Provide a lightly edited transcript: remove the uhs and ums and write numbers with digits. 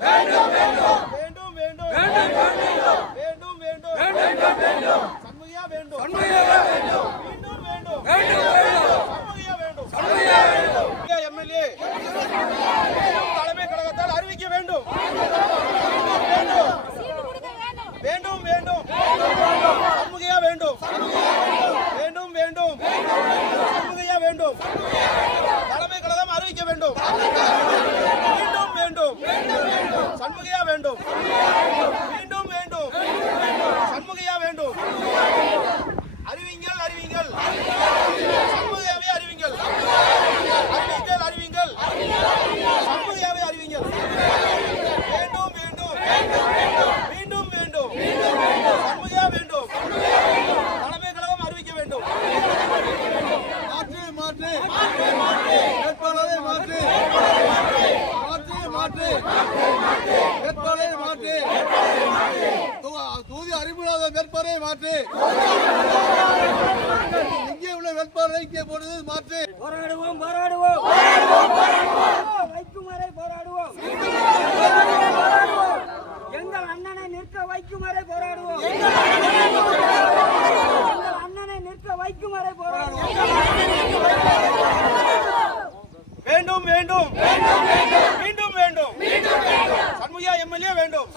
வேண்டும் வேண்டும் வேண்டும் வேண்டும் வேண்டும் சண்முகையா வேண்டும் மீண்டும் வேண்டும் சண்முகையா வேண்டும் எம்எல்ஏ தலைமை கழகத்தால் அறிவிக்க வேண்டும் வேண்டும் வேண்டும் சண்முகையா வேண்டும் வேண்டும் வேண்டும் சண்முகையா வேண்டும் தலைமை கழகம் அறிவிக்க வேண்டும் மீண்டும் வேண்டும் சண்முகையா வேண்டும் மீண்டும் வேண்டும் சண்முகையா வேண்டும் அறிவிங்கள் அறிவிங்கள் சண்முகையாவே அறிவிங்கள் அறிவிங்கள் அறிவிங்கள் சண்முகையாவே அறிவிங்கள் வேண்டும் வேண்டும் மீண்டும் வேண்டும் சண்முகையா வேண்டும் தலைமை கழகம் அறிவிக்க வேண்டும் மாற்று வேட்பாளரை மாற்று வேட்பாளரை மாற்று தொகுதி அறிமுக வேட்பாளரை மாற்று இங்கே உள்ள வேட்பாளரை இங்கே போடுறது மாற்று போராடுவோம் வைக்கும் வரை போராடுவோம் எங்கள் அண்ணனை நிற்க வைக்கும் வரை போராடுவோம் எங்கள் அண்ணனை நிற்க வைக்கும் வரை போராடுவோம் வேண்டும் வேண்டும் மீண்டும் வேண்டும் சண்முகையா எம்எல்ஏ வேண்டும்